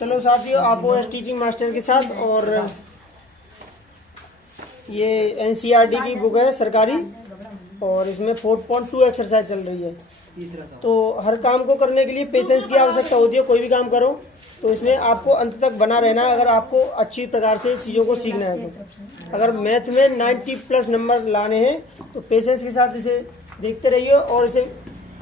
चलो साथियों, आप वो टीचिंग मास्टर के साथ, और ये एनसीईआरटी की बुक है सरकारी, और इसमें 4.2 एक्सरसाइज चल रही है। तो हर काम को करने के लिए पेशेंस की आवश्यकता होती है। कोई भी काम करो तो इसमें आपको अंत तक बना रहना है, अगर आपको अच्छी प्रकार से चीज़ों को सीखना है। तो अगर मैथ में 90+ नंबर लाने हैं तो पेशेंस के साथ इसे देखते रहिए, और इसे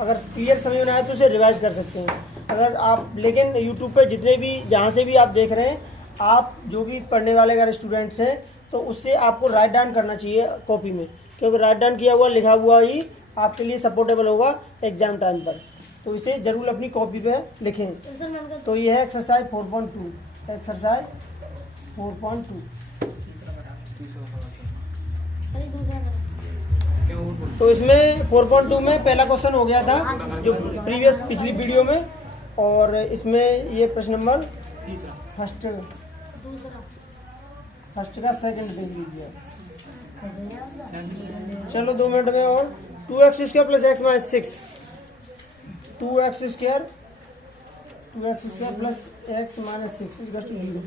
अगर क्लियर समझ में आए तो उसे रिवाइज कर सकते हैं। अगर आप लेकिन यूट्यूब पे जितने भी जहाँ से भी आप देख रहे हैं, आप जो भी पढ़ने वाले अगर स्टूडेंट्स हैं तो उससे आपको राइट डाउन करना चाहिए कॉपी में, क्योंकि राइट डाउन किया हुआ लिखा हुआ ही आपके लिए सपोर्टेबल होगा एग्जाम टाइम पर। तो इसे जरूर अपनी कॉपी पे लिखें। तो ये है एक्सरसाइज 4.2, एक्सरसाइज 4.2। तो इसमें 4.2 में पहला क्वेश्चन हो गया था जो प्रीवियस पिछली वीडियो में, और इसमें ये प्रश्न नंबर फर्स्ट का सेकंड देख लीजिए। चलो 2 मिनट में। और 2x² + x - 6, 2x² + x - 6 0।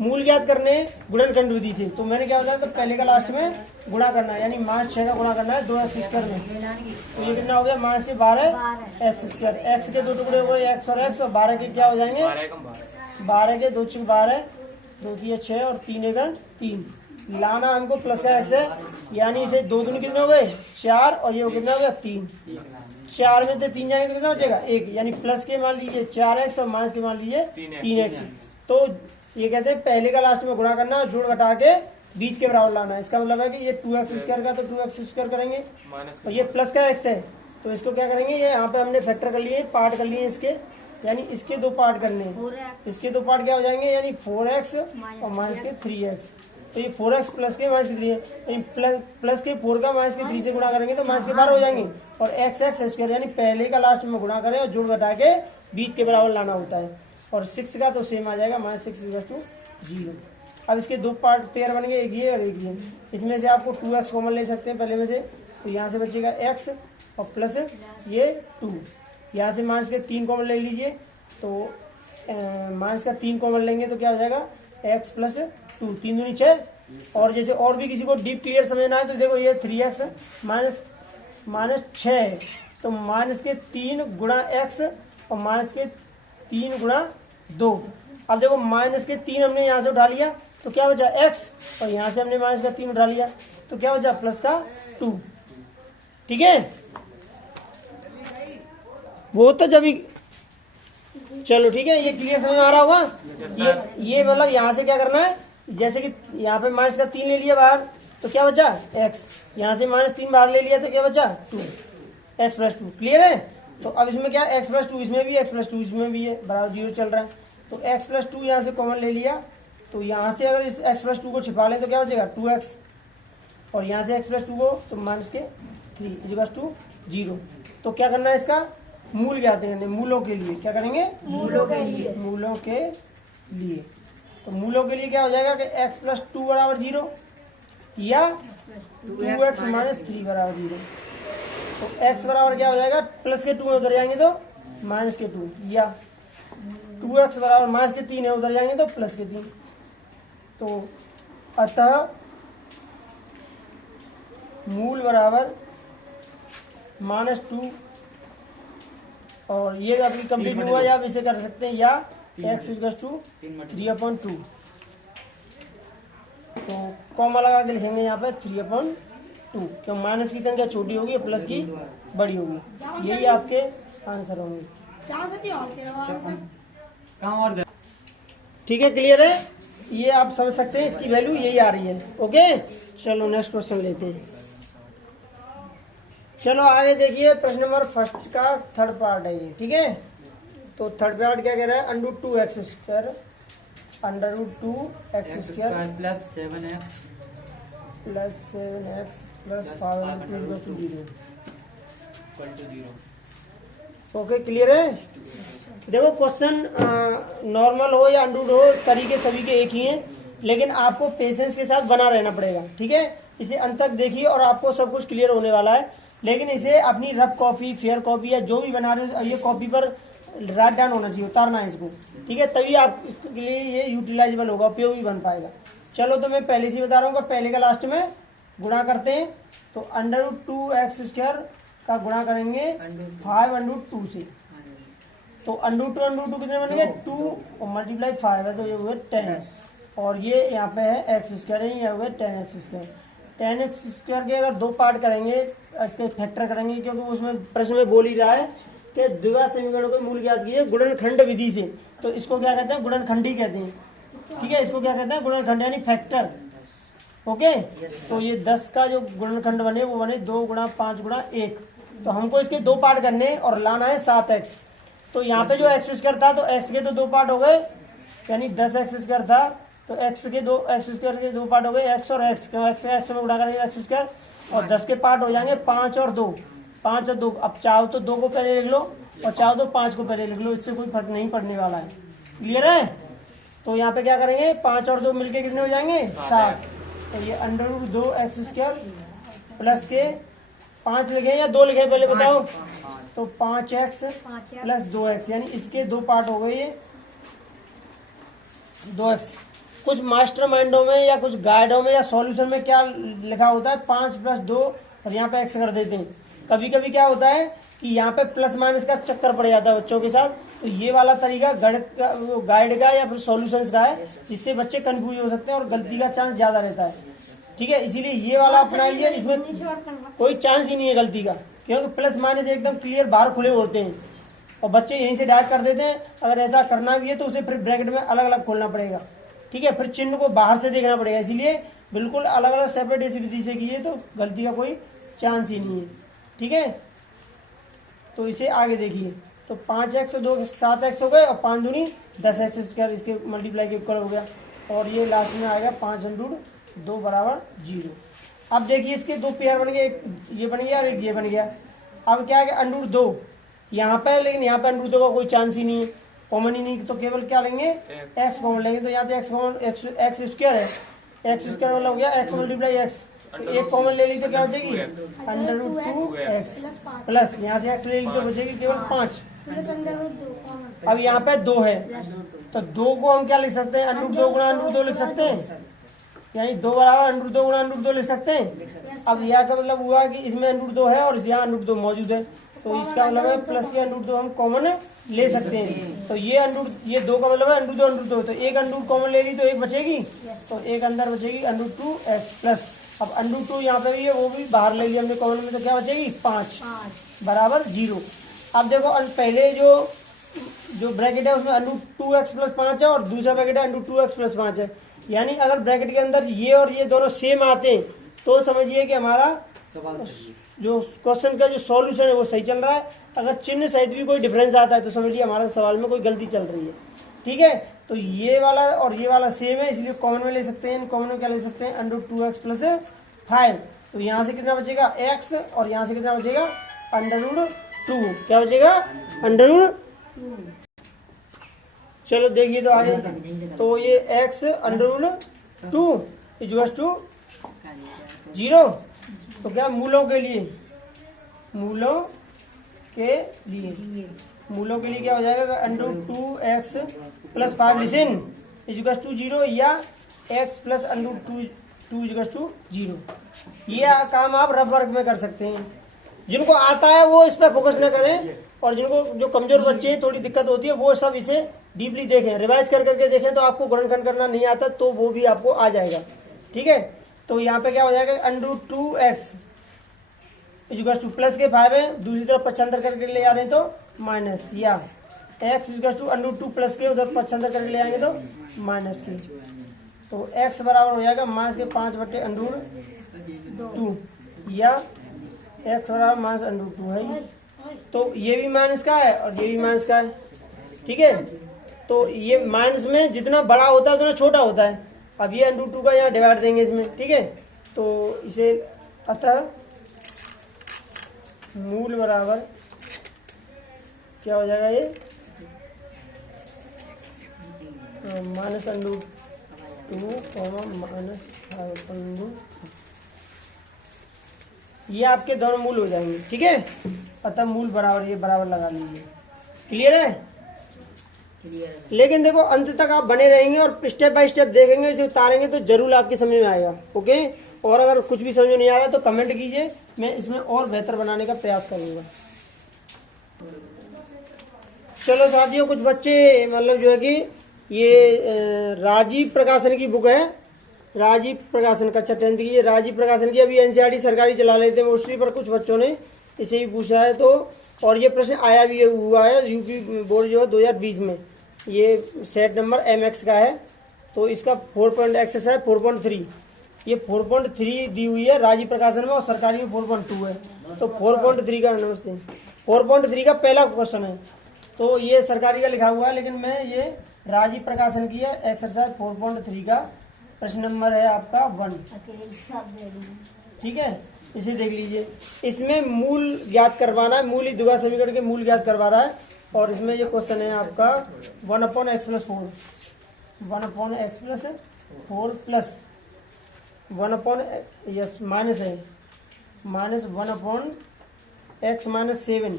मूल ज्ञात करने गुणनखंड विधि से। तो मैंने क्या बताया था, पहले का लास्ट में गुणा करना है, यानी -6 का गुणा करना है 2x² में। तो ये कितना हो गया, -12x²। x के 2 टुकड़े हो गए, x और x, और 12 के क्या हो जाएंगे, 12 के 2 × 12, 2 × 6 और 3 × 3। लाना हमको प्लस का x है, यानी इसे 2 दूनी कितने हो गए, 4, और ये कितना हो गया, 3। 4 में से 3 जाएंगे तो कितना बचेगा, 1, यानी प्लस के मान लीजिए 4x और माइनस के मान लीजिए 3x। तो ये कहते हैं पहले का लास्ट में गुणा करना, जोड़ घटा के बीच के बराबर लाना। इसका मतलब है कि ये 2x² का तो 2x² करेंगे, और ये प्लस का x है तो इसको क्या करेंगे, ये यहाँ पे हमने फैक्टर कर लिए, पार्ट कर लिए इसके, यानी इसके 2 पार्ट करने हैं। इसके 2 पार्ट क्या हो जाएंगे, यानी 4x और माइनस के 3x। तो ये 4x प्लस के माइनस के 3 है, प्लस के 4 का माइनस के 3 से गुणा करेंगे तो माइनस के 12 हो जाएंगे, और x² यानी पहले का लास्ट में गुणा करें और जोड़ घटा के बीच के बराबर लाना होता है। और 6 का तो सेम आ जाएगा, -6 = 0। अब इसके 2 पार्ट पेयर बन गए, एक ये और एक ये। इसमें से आपको 2x कॉमन ले सकते हैं पहले में से, तो यहाँ से बचेगा x और प्लस ये 2। यहाँ से माइनस के 3 कॉमन ले लीजिए, तो माइनस का 3 कॉमन लेंगे तो क्या हो जाएगा, x + 2, 3 दूनी 6। और जैसे और भी किसी को डीप क्लियर समझना है तो देखो ये 3x -6 है, तो -3 × x और -3 × 2। अब देखो -3 हमने यहाँ से उठा लिया तो क्या बचा, x, और यहाँ से हमने -3 उठा लिया तो क्या बचा, +2। ठीक है, वो तो जब चलो ठीक है, ये क्लियर समझ में आ रहा होगा। ये मतलब यहाँ से क्या करना है, जैसे कि यहाँ पे -3 ले लिया बाहर तो क्या बचा, x, यहाँ से -3 बाहर ले लिया तो क्या बचा, 2, x + 2। क्लियर है। तो अब इसमें क्या, x + 2 इसमें भी, x + 2 इसमें भी है, बराबर 0 चल रहा है। तो x + 2 यहाँ से कॉमन ले लिया, तो यहाँ से अगर इस x + 2 को छिपा लें तो क्या बचेगा, 2x, और यहाँ से x + 2 को तो -3 = 0। तो क्या करना है, इसका मूल ज्ञात करने, मूलों के लिए क्या करेंगे, मूलों के लिए। तो मूलों के लिए क्या हो जाएगा कि x + 2 = 0 या 2x - 3 = 0। तो x बराबर क्या हो जाएगा, प्लस के 2 में उधर जाएंगे तो माइनस के 2, या 2x बराबर -3 है, उधर जाएंगे तो प्लस के 3। तो अतः मूल बराबर -2, और ये अभी कंप्लीट हुआ, या आप इसे कर सकते हैं, या x = 3/2। तो कॉमा लगा के लिखेंगे यहाँ पे 3/2, क्यों, माइनस की संख्या छोटी होगी प्लस की बड़ी होगी। यही आपके आंसर होंगे। ठीक है, क्लियर है, ये आप समझ सकते हैं, इसकी वैल्यू यही आ रही है। ओके, चलो नेक्स्ट क्वेश्चन लेते हैं। चलो आगे देखिए, प्रश्न नंबर फर्स्ट का 3rd पार्ट है ये। ठीक है, तो 3rd पार्ट क्या कह रहा है, √2x² + 7x + 5 = 0। ओके, क्लियर है। देखो क्वेश्चन नॉर्मल हो या अंडरूट हो, तरीके सभी के एक ही हैं, लेकिन आपको पेशेंस के साथ बना रहना पड़ेगा। ठीक है, इसे अंत तक देखिए और आपको सब कुछ क्लियर होने वाला है। लेकिन इसे अपनी रफ कॉपी, फेयर कॉपी या जो भी बना रहे हो, ये कॉपी पर राइट डाउन होना चाहिए, उतारना है इसको, ठीक है, तभी आपके लिए ये यूटिलाइजेबल होगा, उपयोगी बन पाएगा। चलो तो मैं पहले से बता रहा हूँ, पहले का लास्ट में गुणा करते हैं, तो √2x² का गुणा करेंगे 5√2 से, तो √2 कितने बनेंगे 2 और मल्टीप्लाई 5 है तो ये हुए 10, और ये यहाँ पे है x² है, ये हुए 10x²। 10x² के अगर दो पार्ट करेंगे, इसके फैक्टर करेंगे, क्योंकि उसमें प्रश्न में बोल ही रहा है कि द्विघात समीकरणों के मूल ज्ञात कीजिए गुणनखंड विधि से, तो इसको क्या कहते हैं, गुणनखंडी कहते हैं, ठीक है, इसको क्या कहते हैं, गुणनखंड यानी फैक्टर। ओके, तो ये 10 का जो गुणनखंड बने वो बने 2 × 5 × 1, तो हमको इसके दो पार्ट करने और लाना है 7x। तो यहाँ पे जो x² था तो x के तो दो पार्ट हो गए, यानी 10x² था, तो x के दो पार्ट हो गए, x और x, क्यों x में गुणा करेंगे x², और 10 के पार्ट हो जाएंगे 5 और 2, 5 और 2। अब चाहो तो 2 को पहले लिख लो और चाहो तो 5 को पहले लिख लो, इससे कोई फर्क नहीं पड़ने वाला है। क्लियर है? तो यहाँ पे क्या करेंगे, 5 और 2 मिलके कितने हो जाएंगे 7, तो ये √2x² प्लस के 5 लिखे या 2 लिखे पहले बताओ, तो 5x प्लस 2x, यानी इसके दो पार्ट हो गए ये 2x। कुछ मास्टर माइंडों में या कुछ गाइडों में या सॉल्यूशन में क्या लिखा होता है 5 + 2 और यहाँ पे x कर देते हैं। कभी कभी क्या होता है कि यहाँ पे प्लस माइनस का चक्कर पड़ जाता है बच्चों के साथ, तो ये वाला तरीका गणित का, गाइड का या फिर सॉल्यूशंस का है, जिससे बच्चे कंफ्यूज हो सकते हैं और गलती का चांस ज्यादा रहता है, ठीक है, इसीलिए ये वाला अपनाइए, इसमें कोई चांस ही नहीं है गलती का, क्योंकि प्लस माइनस एकदम क्लियर बाहर खुले होते हैं और बच्चे यहीं से डायरेक्ट कर देते हैं। अगर ऐसा करना भी है तो उसे फिर ब्रैकेट में अलग अलग खोलना पड़ेगा, ठीक है, फिर चिन्ह को बाहर से देखना पड़ेगा, इसीलिए बिल्कुल अलग अलग सेपरेट इसी विधि से कीजिए तो गलती का कोई चांस ही नहीं है, ठीक है। तो इसे आगे देखिए, तो 5x 2 7x हो गए और 5 दूनी 10x², इसके मल्टीप्लाई के ऊपर हो गया, और ये लास्ट में आएगा 5√2 = 0। अब देखिए इसके दो पेयर बन गए, एक ये बन गया और एक ये बन गया। अब क्या है √2 यहाँ पे, लेकिन यहाँ पे √2 का कोई चांस ही नहीं है, कॉमन ही नहीं, तो केवल क्या लेंगे x कॉमन लेंगे, तो यहाँ पे x है, x² वाला हो गया x × x, एक कॉमन ले ली तो क्या हो जाएगी √2x प्लस यहाँ से x ले ली तो बचेगी केवल 5। अब यहाँ पे 2 है, तो 2 को हम क्या लिख सकते हैं, √2 × √2 लिख सकते हैं, यानी 2 बराबर √2 × √2 लिख सकते हैं। अब यहाँ का मतलब हुआ कि इसमें √2 है और यहाँ √2 मौजूद है, तो इसका मतलब है प्लस के √2 हम कॉमन ले सकते हैं, तो ये 2 का मतलब है √2, तो एक √2 कॉमन ले ली तो एक बचेगी, तो एक अंदर बचेगी √2x प्लस, अब √2 यहाँ पे भी है वो भी बाहर ले लिया हमने कॉमन में, तो क्या बचेगी 5 = 0। अब देखो पहले जो ब्रैकेट है उसमें √2x + 5 है और दूसरा ब्रैकेट है √2x + 5 है, यानी अगर ब्रैकेट के अंदर ये और ये दोनों सेम आते हैं तो समझिए कि हमारा जो क्वेश्चन का जो सॉल्यूशन है वो सही चल रहा है। अगर चिन्ह सहित भी कोई डिफरेंस आता है तो समझिए हमारे सवाल में कोई गलती चल रही है, ठीक है। तो ये वाला और ये वाला सेम है, इसलिए कॉमन में ले सकते हैं, कॉमन में क्या ले सकते हैं √2x + 5, तो यहाँ से कितना बचेगा x और यहाँ से कितना बचेगा √2, क्या बचेगा √2। चलो देखिए तो आगे, तो ये x √2 = 0, तो क्या मूलों के लिए क्या हो जाएगा √2x + 5 लिसन = 0 या x + √2 = 0। ये काम आप रफ वर्क में कर सकते हैं, जिनको आता है वो इस पर फोकस न करें, और जिनको जो कमजोर बच्चे हैं थोड़ी दिक्कत होती है वो सब इसे डीपली देखें, रिवाइज करके देखें, तो आपको गुणनखंड करना नहीं आता तो वो भी आपको आ जाएगा, ठीक है। तो यहाँ पे क्या हो जाएगा √2x = प्लस के 5 है, दूसरी तरफ पक्षांतर करके ले आ रहे हैं तो माइनस, या x = √2 प्लस के उधर पक्षांतर करके ले आएंगे तो माइनस के, तो x बराबर हो जाएगा -5/√2, या x बराबर -√2 है, तो ये भी माइनस का है और ये भी माइनस का है, ठीक है। तो ये माइनस में जितना बड़ा होता है उतना छोटा होता है। अब ये √2 का यहाँ डिवाइड देंगे इसमें, ठीक है, तो इसे अतः मूल बराबर क्या हो जाएगा ये -√2 -5/2, ये आपके दोनों मूल हो जाएंगे, ठीक है। अतः मूल बराबर ये बराबर लगा लीजिए। क्लियर है? लेकिन देखो अंत तक आप बने रहेंगे और स्टेप बाय स्टेप देखेंगे, इसे उतारेंगे तो जरूर आपकी समझ में आएगा। ओके, और अगर कुछ भी समझ में नहीं आ रहा तो कमेंट कीजिए, मैं इसमें और बेहतर बनाने का प्रयास करूंगा। चलो साथियों, कुछ बच्चे मतलब जो है कि ये राजीव प्रकाशन की बुक है, राजीव प्रकाशन का 10th की, ये राजीव प्रकाशन की अभी एनसीईआरटी सरकारी चला लेते हैं मोस्टली, पर कुछ बच्चों ने इसे भी पूछा है। तो और ये प्रश्न आया भी हुआ है यूपी बोर्ड जो है 2020 में, ये सेट नंबर MX का है। तो इसका 4 एक्सरसाइज 4.3, ये 4.3 दी हुई है राजीव प्रकाशन में और सरकारी में 4.2 है। तो 4.3 का, नमस्ते, 4.3 का पहला क्वेश्चन है। तो ये सरकारी का लिखा हुआ है, लेकिन मैं ये राजीव प्रकाशन की है, एक्सरसाइज 4.3 का प्रश्न नंबर है आपका 1। ठीक है, इसे देख लीजिए। इसमें मूल ज्ञात करवाना है, मूल ही द्विघात समीकरण के मूल ज्ञात करवा रहा है। और इसमें ये क्वेश्चन है आपका 1/x+4, 1/x+4 plus 1 yes minus है, minus 1/x-7,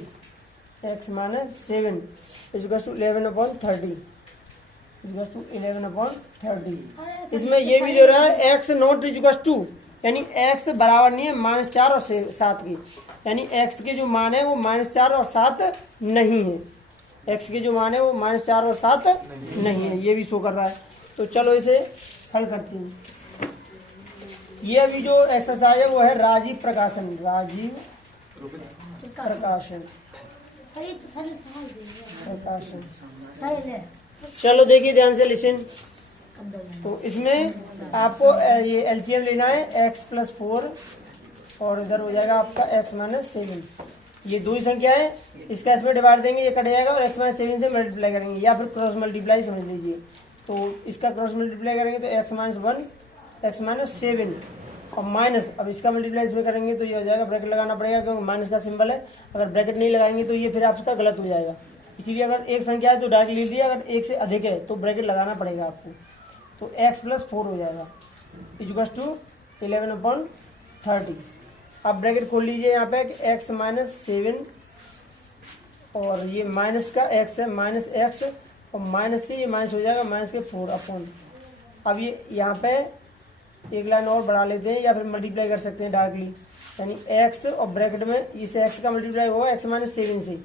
x-7 is to 11/30, इसमें ये भी दे रहा है x नॉट इज टू, यानी x बराबर नहीं है -4 और 7 की, यानी x के जो मान है वो -4 और 7 नहीं है, x के जो मान है वो -4 और 7 नहीं है, ये भी शो कर रहा है। तो चलो इसे हल करते हैं। ये अभी जो एक्सरसाइज है वो है राजीव प्रकाशन, राजीव प्रकाशन। चलो देखिए ध्यान से, लिसन। तो इसमें आपको ये एलसीएम लेना है, x+4 और इधर हो जाएगा आपका x-7। ये दो ही संख्या है, इसका इसमें डिवाइड देंगे, ये कट जाएगा और x-7 से मल्टीप्लाई करेंगे, या फिर क्रॉस मल्टीप्लाई समझ लीजिए। तो इसका क्रॉस मल्टीप्लाई करेंगे तो x-1 x-7 और माइनस, अब इसका मल्टीप्लाई इसमें करेंगे तो ये हो जाएगा, ब्रैकेट लगाना पड़ेगा क्योंकि माइनस का सिंबल है, अगर ब्रैकेट नहीं लगाएंगे तो ये फिर आपका गलत हो जाएगा। इसीलिए अगर एक संख्या है तो डायरेक्ट लिख दिया, अगर एक से अधिक है तो ब्रैकेट लगाना पड़ेगा आपको। तो x+4 हो जाएगा इक्वल टू 11/30। अब ब्रैकेट खोल लीजिए यहाँ पे x-7 और ये माइनस का x है, -x और माइनस से ये माइनस हो जाएगा -4 अब ये यहाँ पे एक लाइन और बढ़ा लेते हैं या फिर मल्टीप्लाई कर सकते हैं डायरेक्टली, यानी x और ब्रैकेट में इस x का मल्टीप्लाई होगा x-7 से,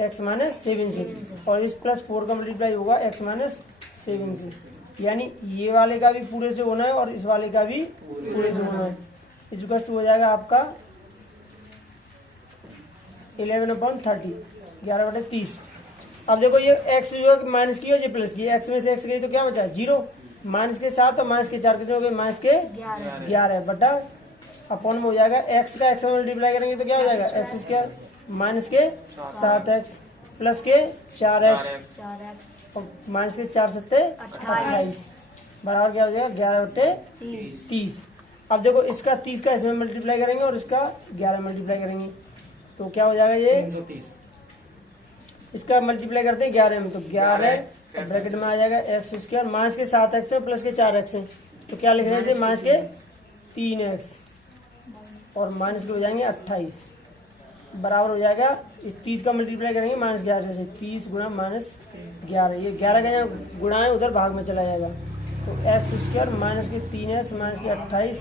x-7 से, और इस +4 का मल्टीप्लाई होगा x-7 से, यानी ये वाले का भी पूरे से होना है और इस वाले का भी पूरे से होना है। इक्वल टू हो जाएगा आपका 11/30, 11/30। अब देखो ये x जो माइनस की और ये प्लस की, x में से x गई तो क्या बचा 0, माइनस के 7 और माइनस के 4 कितने हो गए, -11 बटा अपॉन में हो जाएगा x का x में मल्टीप्लाई करेंगे तो क्या हो जाएगा x² माइनस के 7x प्लस के 4x और माइनस के 4 7 28 बराबर क्या हो जाएगा 11/30। अब देखो इसका 30 का इसमें मल्टीप्लाई करेंगे और इसका 11 मल्टीप्लाई करेंगे तो क्या हो जाएगा, ये 330। इसका मल्टीप्लाई करते हैं 11 में तो 11 ब्रैकेट में आ जाएगा x² माइनस के 7x है प्लस के 4x है, तो क्या लिख रहे हैं माइनस के 3x और माइनस के हो जाएंगे 28 बराबर हो जाएगा, इस 30 का मल्टीप्लाई करेंगे -11 से, 30 गुणा -11, ये 11 का यहाँ गुणा है उधर भाग में चला जाएगा, तो x² माइनस के 3x माइनस के 28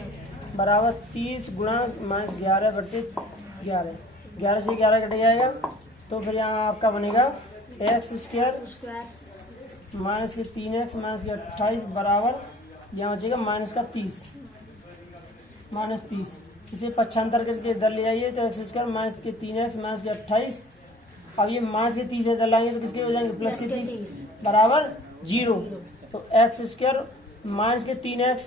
बराबर 30 गुणा -11/11, 11 से 11 कट जाएगा, तो फिर यहाँ आपका बनेगा x² माइनस के 3x माइनस के 28 बराबर यहाँ बचेगा -30, इसे पक्षांतर करके इधर ले आइए तो x² माइनस के 3x माइनस के 28, अब ये माइनस के 30 इधर लाएंगे तो किसके हो जाएंगे प्लस के 30 बराबर 0, तो x² माइनस के 3x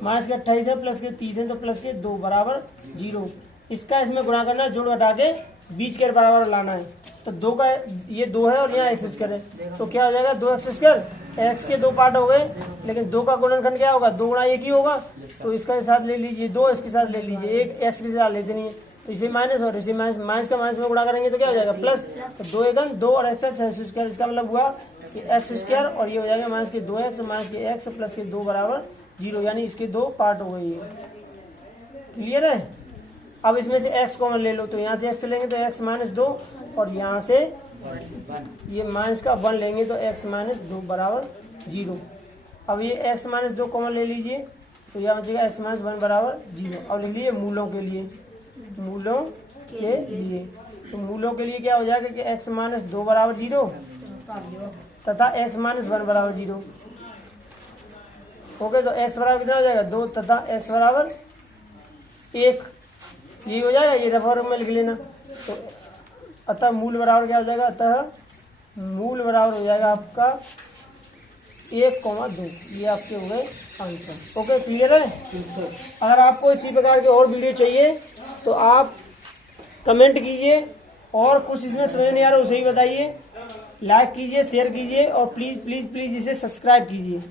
माइनस के 28 है प्लस के 30 है तो प्लस के 2 बराबर 0, इसका इसमें गुणा करना है, जोड़ घटा के बीच के बराबर लाना है, तो 2 का ये 2 है और यहाँ x² है तो क्या हो जाएगा 2x², x के 2 पार्ट हो गए लेकिन 2 का गुणनखंड क्या होगा 2 गुणा 1 ही होगा, तो इसका साथ ले लीजिए 2, इसके साथ ले लीजिए 1, x के साथ लेते नहीं है तो इसे माइनस और इसे माइनस का माइनस में गुणा करेंगे तो क्या हो जाएगा प्लस, तो 2 1 2 और x² इसका मतलब हुआ कि x² और ये हो जाएगा माइनस के 2x माइनस के x प्लस के 2 बराबर 0, यानी इसके 2 पार्ट हो गए। क्लियर है। अब इसमें से x कॉमन ले लो तो यहाँ से x लेंगे तो x -2 और यहाँ से ये माइनस का 1 लेंगे तो x माइनस 2 बराबर 0। अब ये x माइनस 2 कॉमन ले लीजिए तो यह बचेगा x माइनस 1 बराबर 0। अब लिख लीजिए मूलों के लिए, मूलों के लिए तो मूलों के लिए क्या हो जाएगा कि x माइनस 2 बराबर 0 तथा x माइनस 1 बराबर 0। ओके, तो x बराबर कितना हो जाएगा 2 तथा x बराबर 1, यही हो जाएगा। ये रफर में लिख लेना। तो अतः मूल बराबर क्या हो जाएगा, अतः मूल बराबर हो जाएगा आपका 1,2। ये आपके हो गए आंसर। ओके, क्लियर है। अगर आपको इसी प्रकार के और वीडियो चाहिए तो आप कमेंट कीजिए, और कुछ इसमें समझ नहीं आ रहा उसे ही बताइए, लाइक कीजिए, शेयर कीजिए और प्लीज़ प्लीज़ प्लीज़ इसे सब्सक्राइब कीजिए।